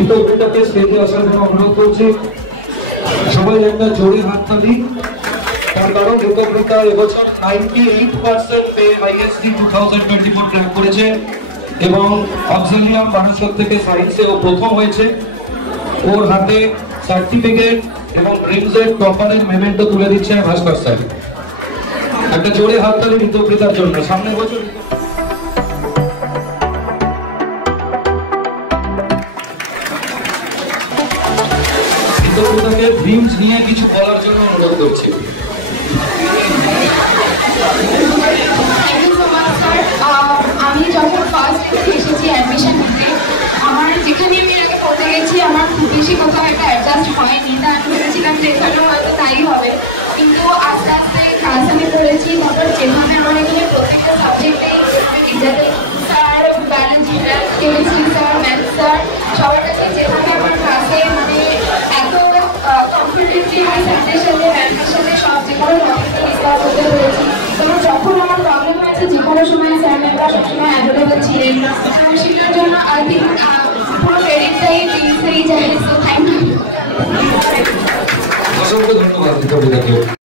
ঋতুপৃতাকে স্টেজে আসার জন্য অনুরোধ করছি। সবাই একটা জোরে হাততালি। তার কারণ ঋতুপৃতা এবছর 98% পেয়ে আইএসডি 2024 ক্র্যাক করেছে এবং অক্সিলিয়াম বারাসত থেকে সায়েন্সে ও প্রথম হয়েছে। ওর হাতে সার্টিফিকেট এবং ড্রিমসের টপারের মেমেন্টো তুলে দিচ্ছে ভাস্কর স্যার। একটা জোরে হাততালি ঋতুপৃতার জন্য। সামনের বছর ঋতুপৃতাকে ড্রিমস নিয়ে কিছু বলার জন্য অনুরোধ করছি। আমি যখন ফার্স্ট এসেছি অ্যাডমিশন নিতে, আমার যেখানে আমি আগে পড়তে গেছি আমার খুব বেশি কোথাও একটা অ্যাডজাস্ট হয়নি। তা আমি ভেবেছিলাম যে এখানেও হয়তো তাই হবে, কিন্তু আস্তে আস্তে ক্লাস আমি করেছি। তারপর যেভাবে আমার এখানে প্রত্যেকটা সাবজেক্টেই sir, biology sir, chemistry sir, math sir, সবার কাছে যেভাবে আমার ক্লাসে মানে এত কনফিডেন্টলি আমার স্যারদের সাথে ম্যামের সাথে সব যে কোনো টপিককে ডিসকাস করতে পেরেছি। এবং যখন আমার প্রবলেম হয়েছে যে কোনো সময় স্যার ম্যামরা সবসময় অ্যাভেলেবল ছিলেন না, সেটার জন্য আই থিঙ্ক পুরো ক্রেডিটটাই দিতেই চাই। So thank you. অসংখ্য ধন্যবাদ ঋতুপৃতাকে।